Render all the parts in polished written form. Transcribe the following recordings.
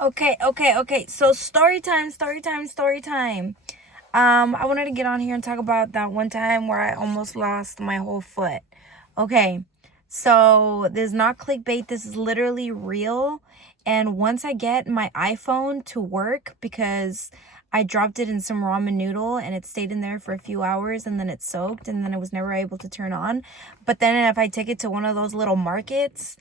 Okay. So story time. I wanted to get on here and talk about that one time where I almost lost my whole foot. Okay. So this is not clickbait. This is literally real. And once I get my iPhone to work, because I dropped it in some ramen noodle and it stayed in there for a few hours and then it soaked and then I was never able to turn on. But then if I take it to one of those little markets,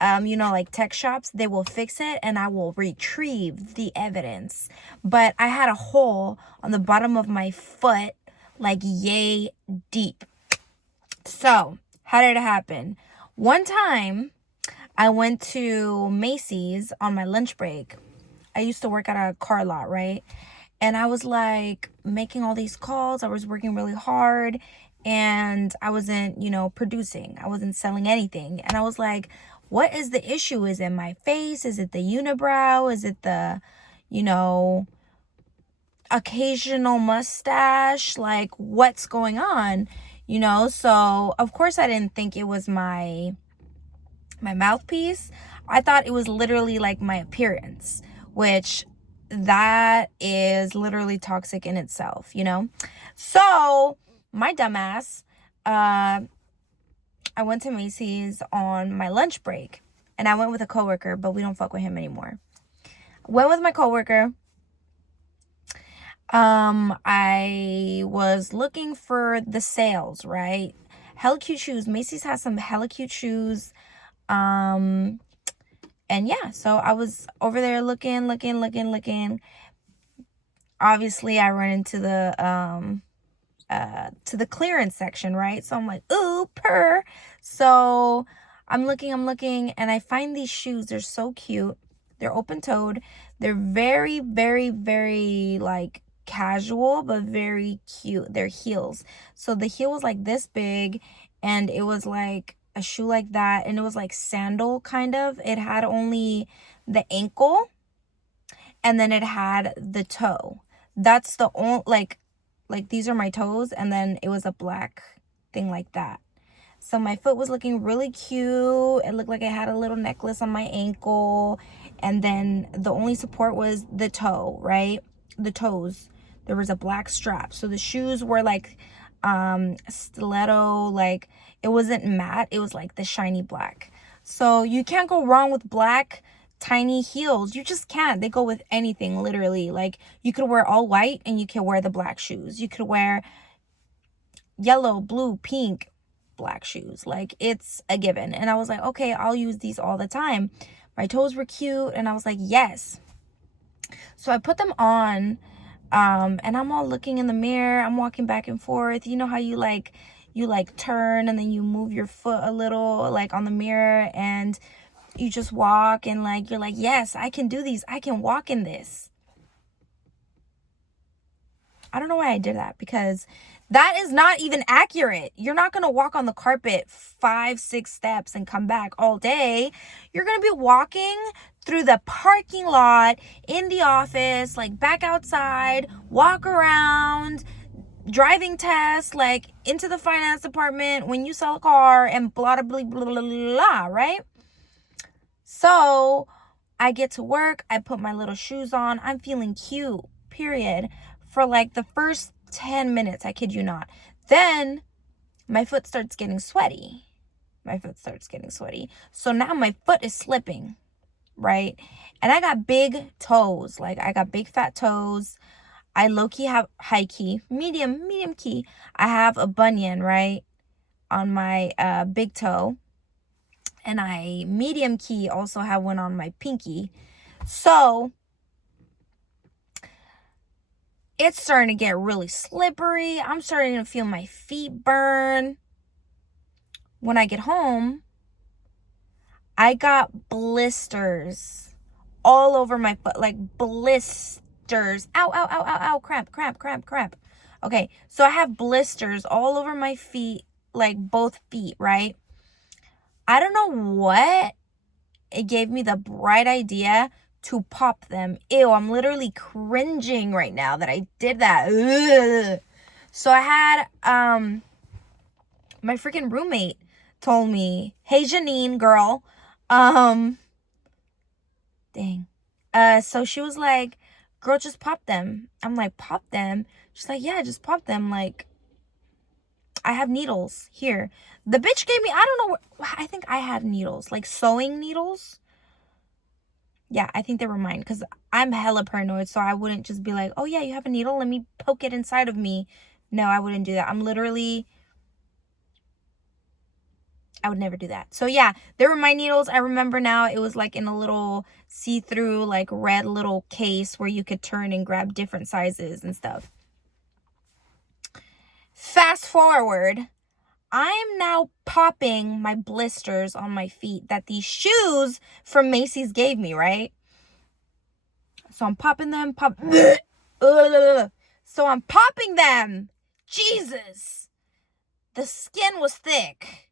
like tech shops, they will fix it and I will retrieve the evidence. But I had a hole on the bottom of my foot, like yay deep. So, how did it happen? One time, I went to Macy's on my lunch break. I used to work at a car lot, right? And I was like making all these calls. I was working really hard and I wasn't, producing. I wasn't selling anything. And I was like, what is the issue? Is it my face? Is it the unibrow? Is it the, you know, occasional mustache? Like, what's going on? So of course I didn't think it was my mouthpiece. I thought it was literally like my appearance, which that is literally toxic in itself. So my dumbass, I went to Macy's on my lunch break and I went with a coworker, but we don't fuck with him anymore. Went with my coworker. I was looking for the sales, right? Hella cute shoes. Macy's has some hella cute shoes. And yeah, so I was over there looking. Obviously, I run into the clearance section, right? So I'm like, ooh, purr. So I'm looking, and I find these shoes. They're so cute. They're open-toed. They're very, very, very like casual, but very cute. They're heels. So the heel was like this big, and it was like a shoe like that, and it was like sandal kind of. It had only the ankle, and then it had the toe. That's the only like these are my toes, and then it was a black thing like that. So my foot was looking really cute. It looked like I had a little necklace on my ankle, and then the only support was the toe, right? The toes. There was a black strap. So the shoes were like stiletto, like it wasn't matte, it was like the shiny black. So you can't go wrong with black tiny heels. You just can't. They go with anything, literally. Like you could wear all white and you can wear the black shoes. You could wear yellow, blue, pink, black shoes. Like it's a given. And I was like, okay, I'll use these all the time. My toes were cute and I was like, yes. So I put them on, and I'm all looking in the mirror. I'm walking back and forth. You know how you turn and then you move your foot a little like on the mirror and you just walk and like you're like, yes, I can do these. I can walk in this. I don't know why I did that, because that is not even accurate. You're not going to walk on the carpet 5-6 steps and come back all day. You're going to be walking through the parking lot, in the office, like back outside, walk around, driving tests, like into the finance department when you sell a car, and blah, blah, blah, blah, blah, right? So I get to work. I put my little shoes on. I'm feeling cute, period. For like the first 10 minutes, I kid you not. Then my foot starts getting sweaty. So now my foot is slipping, right? And I got big toes. Like I got big fat toes. I low-key have high key, medium key. I have a bunion, right, on my big toe. And I medium key also have one on my pinky. So it's starting to get really slippery. I'm starting to feel my feet burn. When I get home, I got blisters all over my foot, like blisters. Ow, cramp. Okay, so I have blisters all over my feet, like both feet, right? I don't know what, it gave me the bright idea to pop them. Ew, I'm literally cringing right now that I did that. Ugh. So I had my freaking roommate told me, hey Janine girl, dang, So she was like, girl, just pop them. I'm like, pop them? She's like, yeah, just pop them. Like, I have needles here. The bitch gave me, I don't know, I think I had needles, like sewing needles. Yeah, I think they were mine because I'm hella paranoid. So I wouldn't just be like, oh yeah, you have a needle, let me poke it inside of me. No, I wouldn't do that. I would never do that. So yeah, there were my needles. I remember now, it was like in a little see-through, like red little case where you could turn and grab different sizes and stuff. Fast forward, I'm now popping my blisters on my feet that these shoes from Macy's gave me, right? So I'm popping them, So I'm popping them. Jesus. The skin was thick.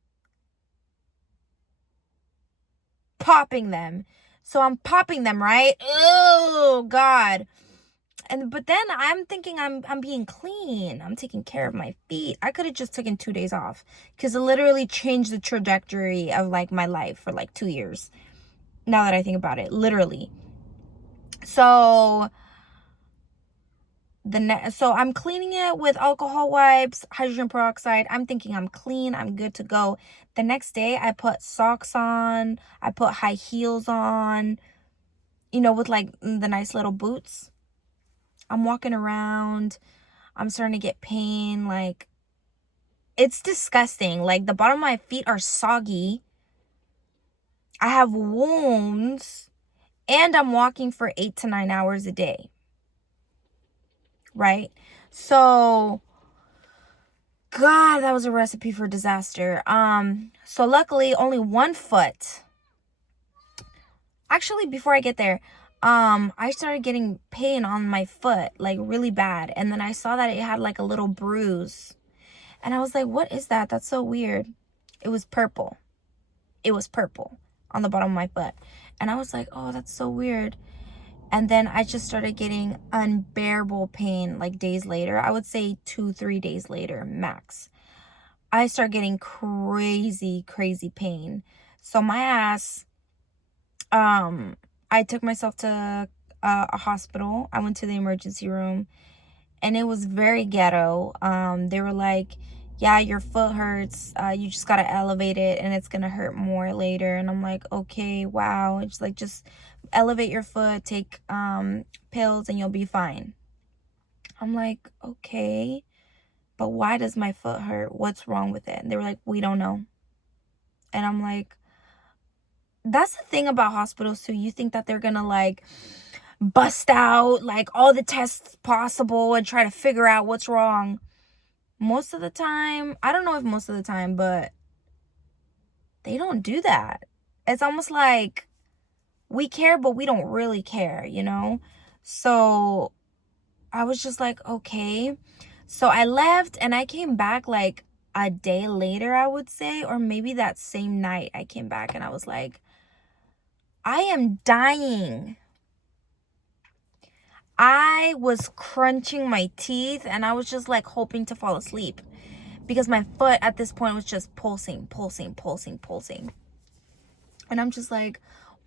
Popping them. So I'm popping them, right? Oh, God. But then I'm thinking I'm being clean. I'm taking care of my feet. I could have just taken 2 days off because it literally changed the trajectory of like my life for like 2 years. Now that I think about it, literally. So so I'm cleaning it with alcohol wipes, hydrogen peroxide. I'm thinking I'm clean, I'm good to go. The next day I put socks on, I put high heels on, you know, with like the nice little boots. I'm walking around, I'm starting to get pain, like it's disgusting. Like the bottom of my feet are soggy. I have wounds, and I'm walking for 8 to 9 hours a day. Right? So God, that was a recipe for disaster. So luckily only one foot. Actually, before I get there, I started getting pain on my foot, like really bad. And then I saw that it had like a little bruise. And I was like, what is that? That's so weird. It was purple. It was purple on the bottom of my foot. And I was like, oh, that's so weird. And then I just started getting unbearable pain like days later. I would say 2-3 days later, max. I start getting crazy pain. So my ass, I took myself to a hospital. I went to the emergency room and it was very ghetto. They were like, yeah, your foot hurts. You just got to elevate it and it's going to hurt more later. And I'm like, okay, wow. It's like, just elevate your foot, take pills and you'll be fine. I'm like, okay, but why does my foot hurt? What's wrong with it? And they were like, we don't know. And I'm like, that's the thing about hospitals too. You think that they're gonna like bust out like all the tests possible and try to figure out what's wrong. Most of the time, I don't know if most of the time, but they don't do that. It's almost like we care, but we don't really care, you know? So I was just like, okay. So I left and I came back like a day later, I would say, or maybe that same night I came back and I was like, I am dying. I was crunching my teeth and I was just like hoping to fall asleep because my foot at this point was just pulsing. And I'm just like,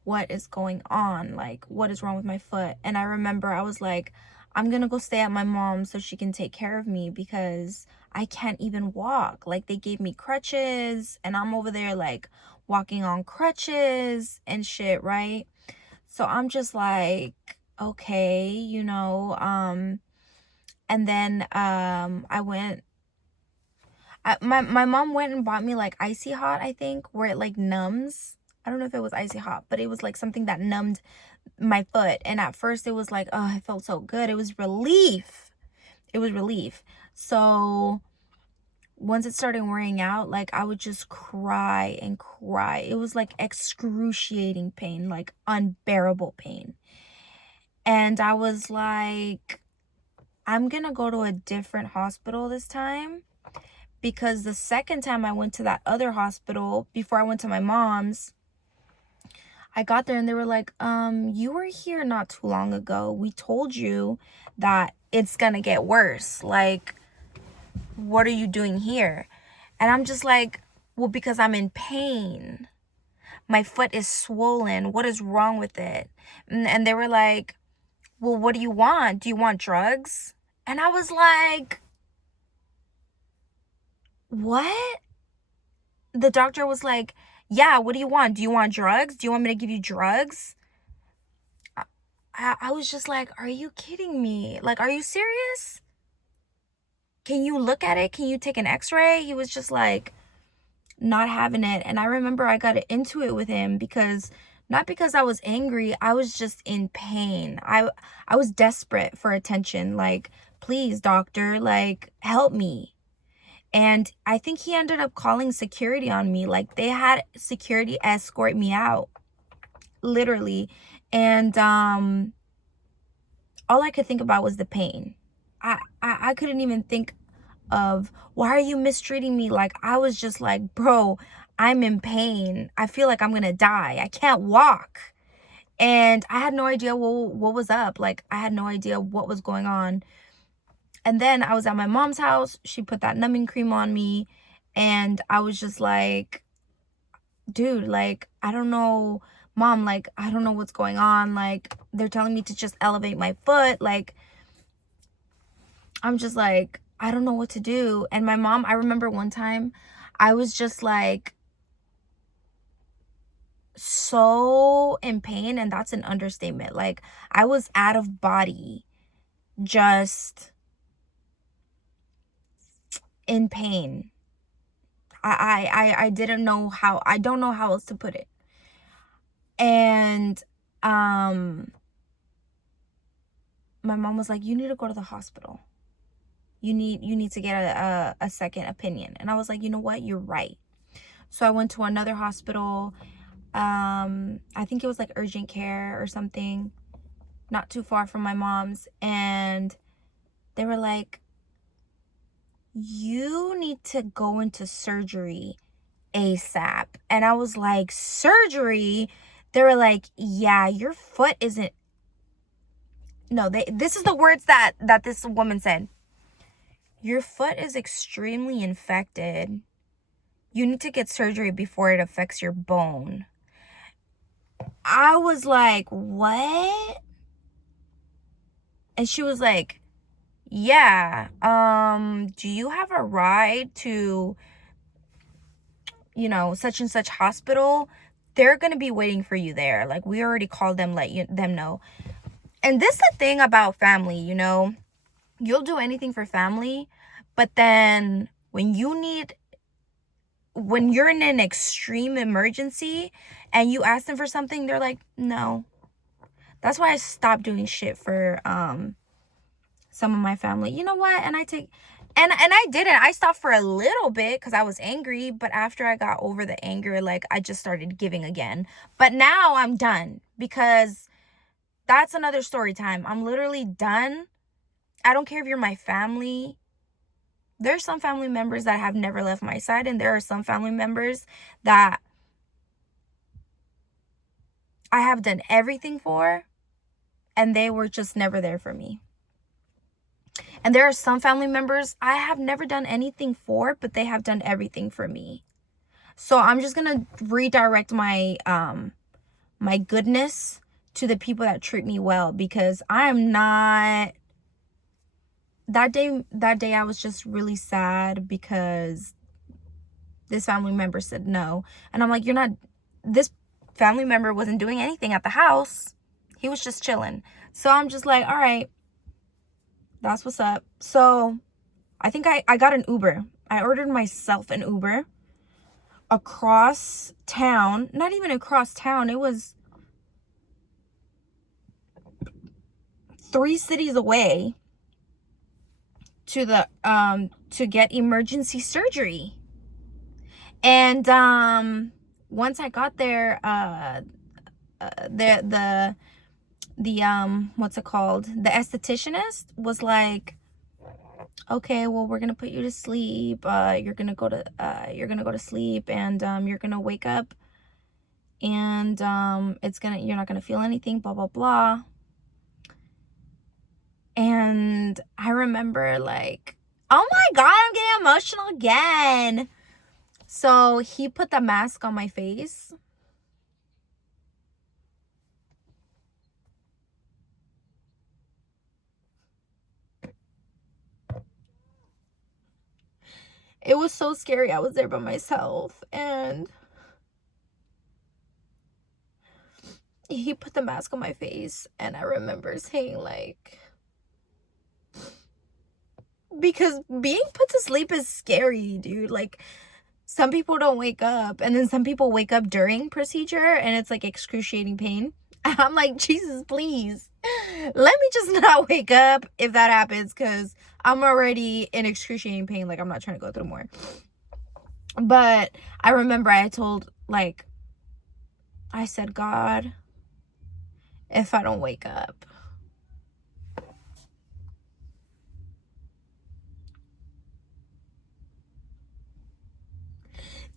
what is going on? Like, what is wrong with my foot? And I remember I was like, I'm gonna go stay at my mom's so she can take care of me because I can't even walk. Like, they gave me crutches and I'm over there like walking on crutches and shit, right? So I'm just like, okay, you know. And then my mom went and bought me like Icy Hot, I think, where it like numbs. I don't know if it was Icy Hot, but it was like something that numbed my foot. And at first it was like, oh, it felt so good. It was relief. It was relief. So once it started wearing out, like I would just cry and cry. It was like excruciating pain, like unbearable pain. And I was like, I'm gonna go to a different hospital this time, because the second time I went to that other hospital before I went to my mom's, I got there and they were like, you were here not too long ago. We told you that it's gonna get worse. Like, what are you doing here? And I'm just like, well, because I'm in pain. My foot is swollen. What is wrong with it? And they were like, well, what do you want? Do you want drugs? And I was like, what? The doctor was like, yeah, what do you want? Do you want drugs? Do you want me to give you drugs? I was just like, are you kidding me? Like, are you serious? Can you look at it? Can you take an x-ray? He was just like not having it. And I remember I got into it with him because not because I was angry, I was just in pain. I was desperate for attention. Like, please, doctor, like, help me. And I think he ended up calling security on me. Like, they had security escort me out, literally. And all I could think about was the pain. I couldn't even think of, why are you mistreating me? Like, I was just like, bro, I'm in pain. I feel like I'm gonna die. I can't walk. And I had no idea what was up. Like, I had no idea what was going on. And then I was at my mom's house. She put that numbing cream on me. And I was just like, dude, like, I don't know, mom, like, I don't know what's going on. Like, they're telling me to just elevate my foot. Like, I'm just like, I don't know what to do. And my mom, I remember one time, I was just like so in pain, and that's an understatement. Like, I was out of body, just in pain. I didn't know how, I don't know how else to put it. And my mom was like, you need to go to the hospital. You need to get a second opinion. And I was like, you know what? You're right. So I went to another hospital. I think it was like urgent care or something, not too far from my mom's. And they were like, you need to go into surgery ASAP. And I was like, surgery? They were like, yeah, your foot isn't, no, this is the words that this woman said. Your foot is extremely infected. You need to get surgery before it affects your bone. I was like, what? And she was like, yeah, do you have a ride to, you know, such and such hospital? They're gonna be waiting for you there. Like, we already called them, let them know. And this is the thing about family, you know, you'll do anything for family, but then when you're in an extreme emergency and you ask them for something, they're like, no. That's why I stopped doing shit for some of my family. You know what? And I didn't. I stopped for a little bit because I was angry, but after I got over the anger, like, I just started giving again. But now I'm done, because that's another story time. I'm literally done. I don't care if you're my family. There's some family members that have never left my side, and there are some family members that I have done everything for, and they were just never there for me. And there are some family members I have never done anything for, but they have done everything for me. So I'm just gonna redirect my my goodness to the people that treat me well, because I am not. That day I was just really sad because this family member said no. And I'm like, this family member wasn't doing anything at the house. He was just chilling. So I'm just like, all right, that's what's up. So I think I got an Uber. I ordered myself an Uber across town. Not even across town. It was 3 cities away to the to get emergency surgery. And once I got there, the what's it called, the estheticianist was like, okay, well, we're gonna put you to sleep, you're gonna go to sleep, and you're gonna wake up, and you're not gonna feel anything, blah blah blah. And I remember, like, oh my god, I'm getting emotional again. So he put the mask on my face, It was so scary. I was there by myself, and he put the mask on my face, and I remember saying, like, because being put to sleep is scary, dude. Like, some people don't wake up, and then some people wake up during procedure, and it's like excruciating pain. I'm like, Jesus, please, let me just not wake up if that happens, because I'm already in excruciating pain. Like, I'm not trying to go through more. But I remember I told, like, I said, God, if I don't wake up.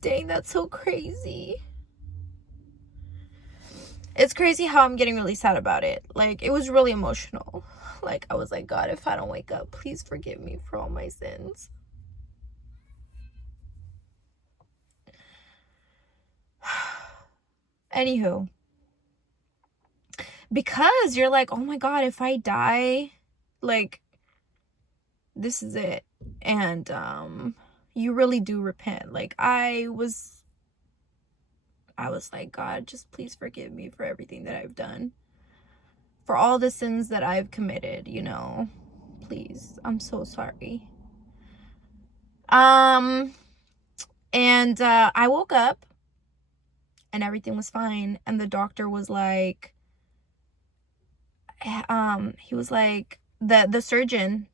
Dang, that's so crazy. It's crazy how I'm getting really sad about it. Like, it was really emotional. Like, I was like, God, if I don't wake up, please forgive me for all my sins. Anywho, because you're like, oh my God, if I die, like, this is it. And you really do repent. Like, I was like, God, just please forgive me for everything that I've done, for all the sins that I've committed, you know. Please, I'm so sorry. And I woke up and everything was fine, and the doctor was like, he was like, the surgeon,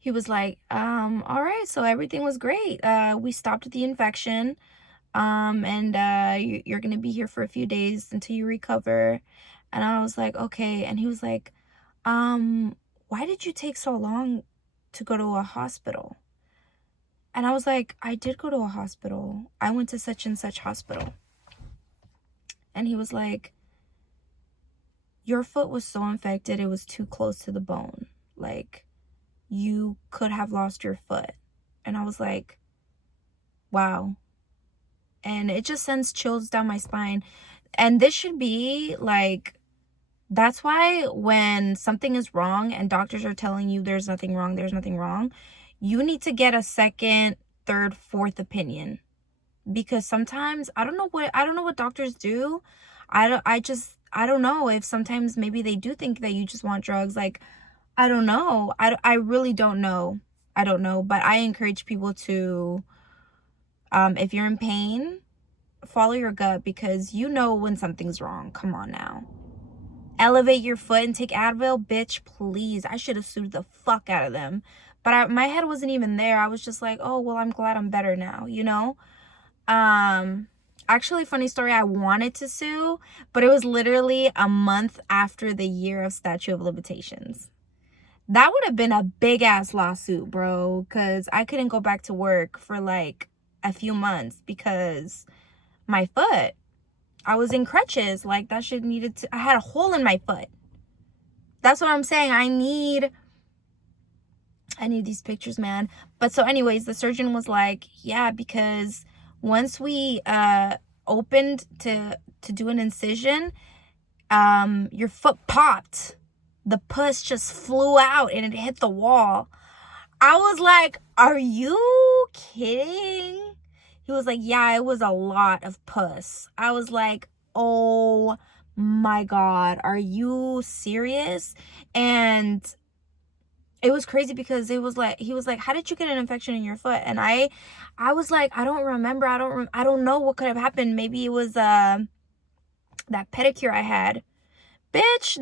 he was like, all right, so everything was great. We stopped the infection, and you're gonna be here for a few days until you recover. And I was like, okay. And he was like, why did you take so long to go to a hospital? And I was like, I did go to a hospital. I went to such and such hospital. And he was like, your foot was so infected, it was too close to the bone. Like, you could have lost your foot. And I was like, wow. And it just sends chills down my spine. And this should be like, that's why when something is wrong and doctors are telling you there's nothing wrong, you need to get a second, third, fourth opinion. Because sometimes I don't know what doctors do. I don't know if sometimes maybe they do think that you just want drugs. Like, I don't know. I really don't know. I don't know. But I encourage people to, if you're in pain, follow your gut, because you know when something's wrong. Come on now. Elevate your foot and take Advil, bitch, please. I should have sued the fuck out of them. But my head wasn't even there. I was just like, oh, well, I'm glad I'm better now, you know? Actually, funny story, I wanted to sue, but it was literally a month after the year of statute of limitations. That would have been a big ass lawsuit, bro, because I couldn't go back to work for like a few months because my foot, I was in crutches. Like, that shit needed to, I had a hole in my foot. That's what I'm saying. I need these pictures, man. But so anyways, the surgeon was like, yeah, because once we opened to do an incision, your foot popped. The pus just flew out and it hit the wall. I was like, are you kidding? He was like, yeah, it was a lot of pus. I was like, oh my God, are you serious? And it was crazy because it was like, he was like, how did you get an infection in your foot? And I was like, I don't remember. I don't know what could have happened. Maybe it was that pedicure I had. Bitch,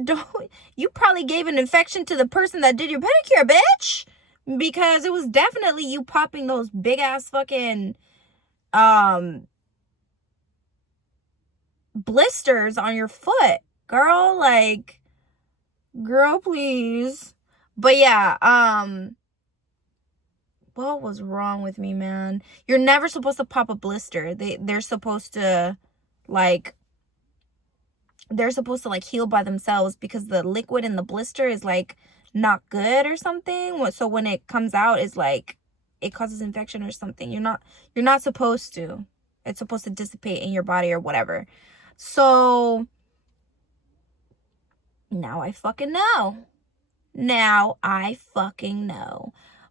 you probably gave an infection to the person that did your pedicure, bitch. Because it was definitely you popping those big ass fucking blisters on your foot, girl. Like, girl, please. But yeah, what was wrong with me, man? You're never supposed to pop a blister. They're supposed to like heal by themselves, because the liquid in the blister is like not good or something. So when it comes out, is like it causes infection or something. You're not supposed to. It's supposed to dissipate in your body or whatever. So now I fucking know.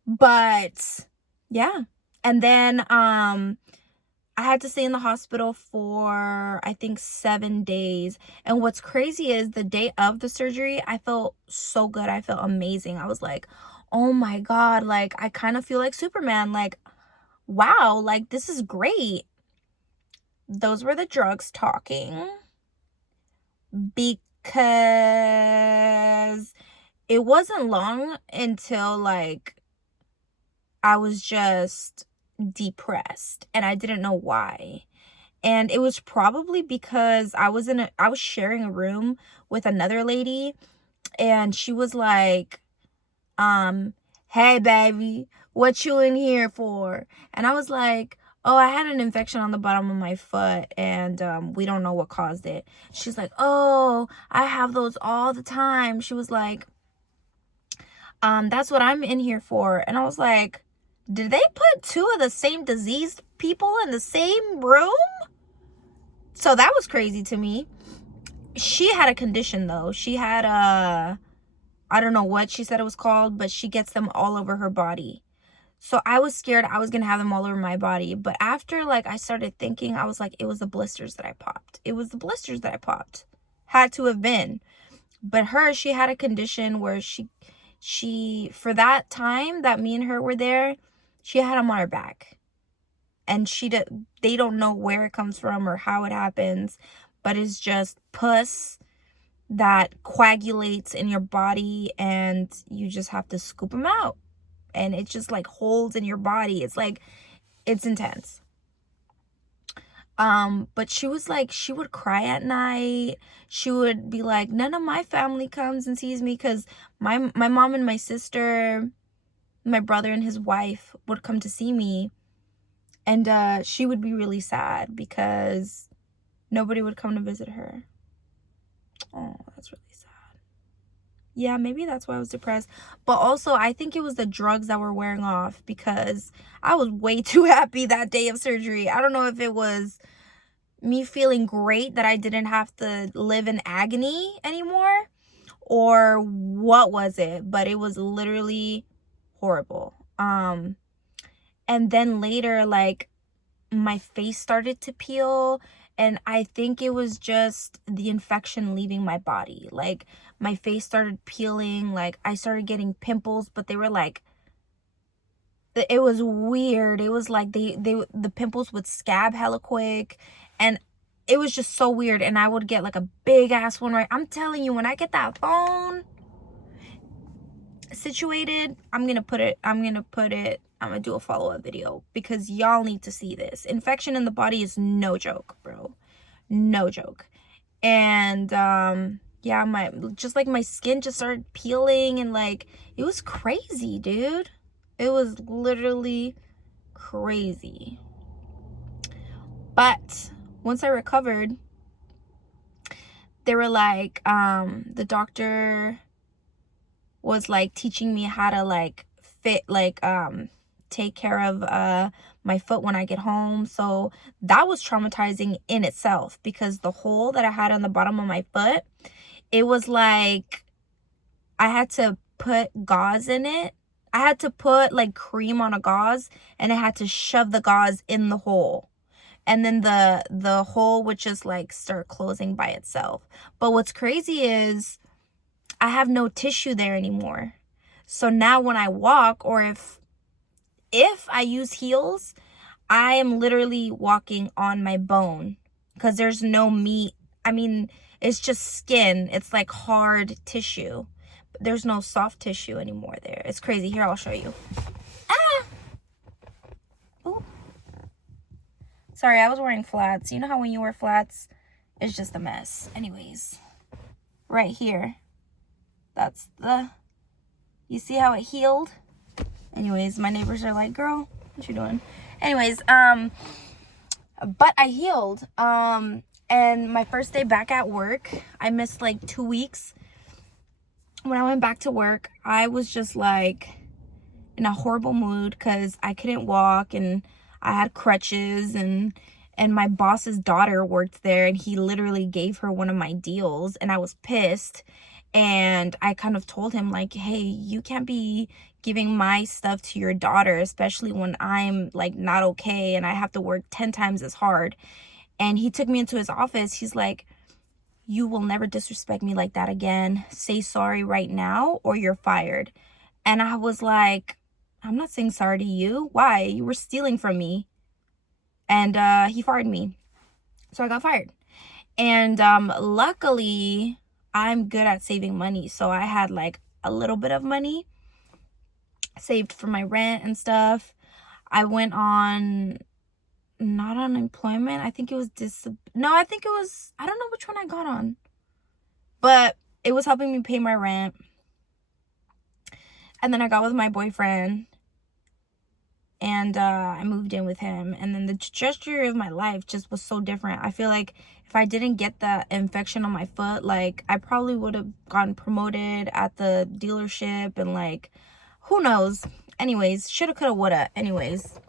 But Yeah. And then I had to stay in the hospital for, I think, 7 days. And what's crazy is the day of the surgery, I felt so good. I felt amazing. I was like, oh my God, like, I kind of feel like Superman. Like, wow, like, this is great. Those were the drugs talking, because it wasn't long until, like, I was just depressed and I didn't know why. And it was probably because I was sharing a room with another lady, and she was like, hey baby, what you in here for? And I was like, oh, I had an infection on the bottom of my foot, and we don't know what caused it. She's like, oh, I have those all the time. She was like, that's what I'm in here for. And I was like, did they put two of the same diseased people in the same room? So that was crazy to me. She had a condition though. She had I don't know what she said it was called, but she gets them all over her body. So I was scared I was going to have them all over my body. But after, like, I started thinking, I was like, it was the blisters that I popped. It was the blisters that I popped. Had to have been. But she had a condition where she for that time that me and her were there, she had them on her back. And they don't know where it comes from or how it happens, but it's just pus that coagulates in your body, and you just have to scoop them out, and it just like holds in your body. It's like, it's intense. But she was like, she would cry at night. She would be like, none of my family comes and sees me, because my mom and my sister, my brother and his wife would come to see me. And she would be really sad because nobody would come to visit her. Oh, that's really sad. Yeah, maybe that's why I was depressed. But also, I think it was the drugs that were wearing off, because I was way too happy that day of surgery. I don't know if it was me feeling great that I didn't have to live in agony anymore, or what was it, but it was literally horrible. And then later, like, my face started to peel, and I think it was just the infection leaving my body. Like, my face started peeling, like, I started getting pimples, but they were like, it was weird. It was like the pimples would scab hella quick, and it was just so weird. And I would get like a big ass one, right? I'm telling you, when I get that phone situated, I'm gonna do a follow-up video, because y'all need to see this. Infection in the body is no joke, bro. No joke. And yeah, my skin just started peeling, and like, it was crazy, dude. It was literally crazy. But once I recovered, they were like, the doctor was like teaching me how to like take care of my foot when I get home. So that was traumatizing in itself, because the hole that I had on the bottom of my foot, it was like I had to put gauze in it. I had to put like cream on a gauze, and I had to shove the gauze in the hole. And then the hole would just like start closing by itself. But what's crazy is I have no tissue there anymore. So now when I walk, or if I use heels, I am literally walking on my bone, because there's no meat. I mean, it's just skin. It's like hard tissue. But there's no soft tissue anymore there. It's crazy. Here, I'll show you. Ah! Ooh. Sorry, I was wearing flats. You know how when you wear flats, it's just a mess. Anyways, right here. That's you see how it healed? Anyways, my neighbors are like, girl, what you doing? Anyways, but I healed. And my first day back at work, I missed like 2 weeks. When I went back to work, I was just like in a horrible mood, because I couldn't walk, and I had crutches, and and my boss's daughter worked there, and he literally gave her one of my deals, and I was pissed. And I kind of told him, like, hey, you can't be giving my stuff to your daughter, especially when I'm like not okay and I have to work 10 times as hard. And he took me into his office. He's like, you will never disrespect me like that again. Say sorry right now or you're fired. And I was like, I'm not saying sorry to you. Why? You were stealing from me. And he fired me. So I got fired. And luckily, I'm good at saving money. So I had like a little bit of money saved for my rent and stuff. I went on, not unemployment. I think it was I think it was, I don't know which one I got on. But it was helping me pay my rent. And then I got with my boyfriend. And I moved in with him. And then the trajectory of my life just was so different. I feel like if I didn't get the infection on my foot, like, I probably would have gotten promoted at the dealership. And, like, who knows? Anyways, shoulda, coulda, woulda. Anyways,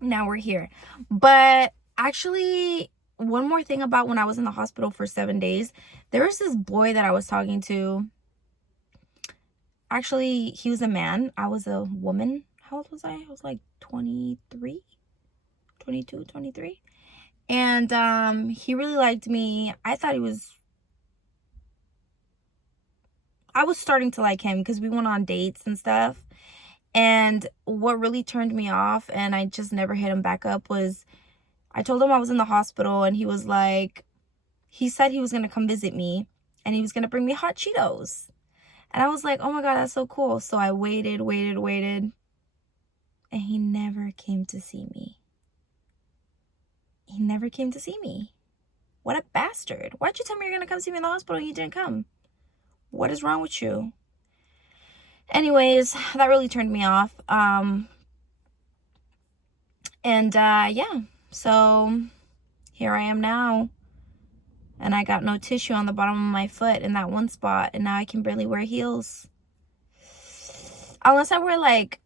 now we're here. But actually, one more thing about when I was in the hospital for 7 days. There was this boy that I was talking to. Actually, he was a man. I was a woman. How old was I? I was like 23, 22, 23. And he really liked me. I was starting to like him because we went on dates and stuff. And what really turned me off, and I just never hit him back up, was I told him I was in the hospital, and he was like, he said he was going to come visit me and he was going to bring me hot Cheetos. And I was like, oh my God, that's so cool. So I waited. And he never came to see me. He never came to see me. What a bastard. Why'd you tell me you're going to come see me in the hospital and you didn't come? What is wrong with you? Anyways, that really turned me off. Yeah. So here I am now. And I got no tissue on the bottom of my foot in that one spot. And now I can barely wear heels. Unless I wear like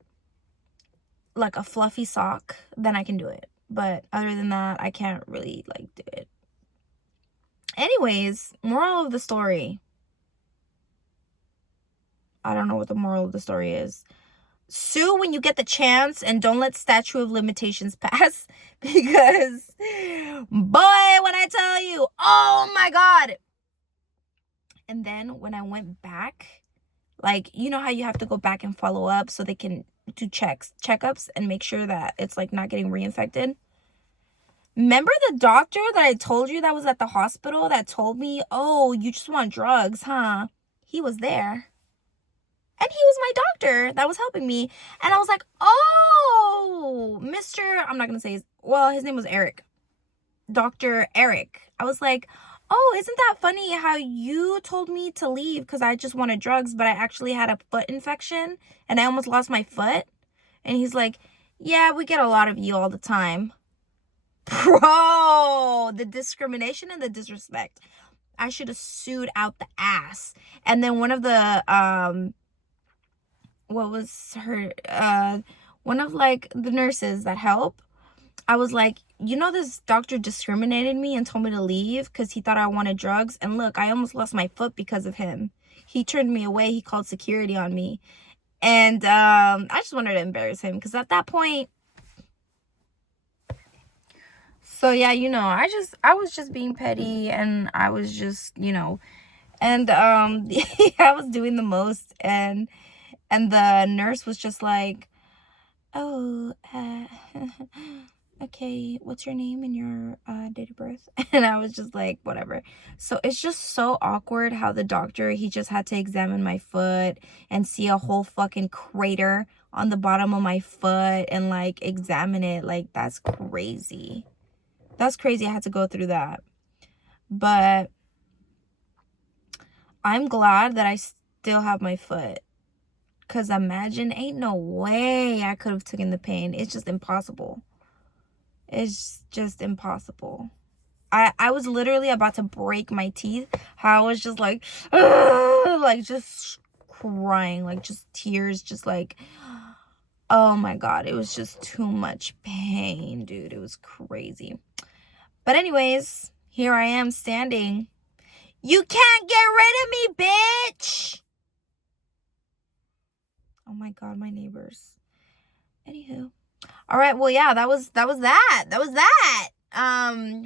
a fluffy sock, then I can do it. But other than that, I can't really like do it. Anyways, moral of the story. I don't know what the moral of the story is. Sue when you get the chance, and don't let statute of limitations pass, because boy, when I tell you, oh my God. And then when I went back, like, you know how you have to go back and follow up so they can do checkups and make sure that it's like not getting reinfected. Remember the doctor that I told you that was at the hospital that told me, oh, you just want drugs, huh? He was there. And he was my doctor that was helping me. And I was like, oh, I'm not going to say his name was Eric. Dr. Eric. I was like, oh, isn't that funny how you told me to leave because I just wanted drugs, but I actually had a foot infection and I almost lost my foot? And he's like, yeah, we get a lot of you all the time. Bro, the discrimination and the disrespect. I should have sued out the ass. And then one of the, one of like the nurses that help, I was like, you know, this doctor discriminated me and told me to leave because he thought I wanted drugs. And look, I almost lost my foot because of him. He turned me away. He called security on me. And I just wanted to embarrass him because at that point. So yeah, you know, I was just being petty, and I was just, you know, and I was doing the most, and the nurse was just like, oh, okay, what's your name and your date of birth? And I was just like, whatever. So it's just so awkward how the doctor, he just had to examine my foot and see a whole fucking crater on the bottom of my foot and like examine it. Like, that's crazy. That's crazy I had to go through that. But I'm glad that I still have my foot. Because imagine, ain't no way I could have taken the pain. It's just impossible. It's just impossible. I was literally about to break my teeth. How I was just like, like just crying. Like just tears. Just like, Oh my God, it was just too much pain, dude. It was crazy. But anyways, here I am standing. You can't get rid of me, bitch. Oh my God, my neighbors. Anywho. All right, well, yeah, that was that.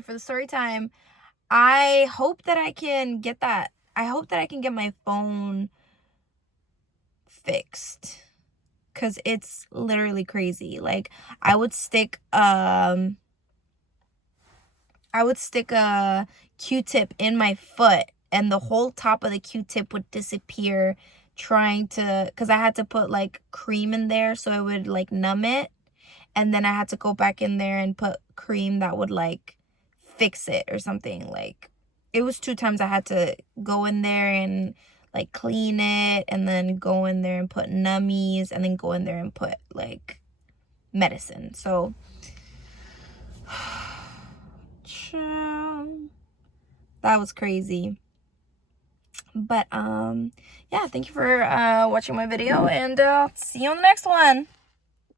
For the story time. I hope that I can get that. I hope that I can get my phone fixed. Cause it's literally crazy. Like I would stick a Q-tip in my foot and the whole top of the Q-tip would disappear trying to, because I had to put like cream in there so it would like numb it, and then I had to go back in there and put cream that would like fix it or something. Like it was 2 times I had to go in there and like clean it, and then go in there and put nummies, and then go in there and put like medicine. So that was crazy. But yeah, thank you for watching my video, and see you on the next one.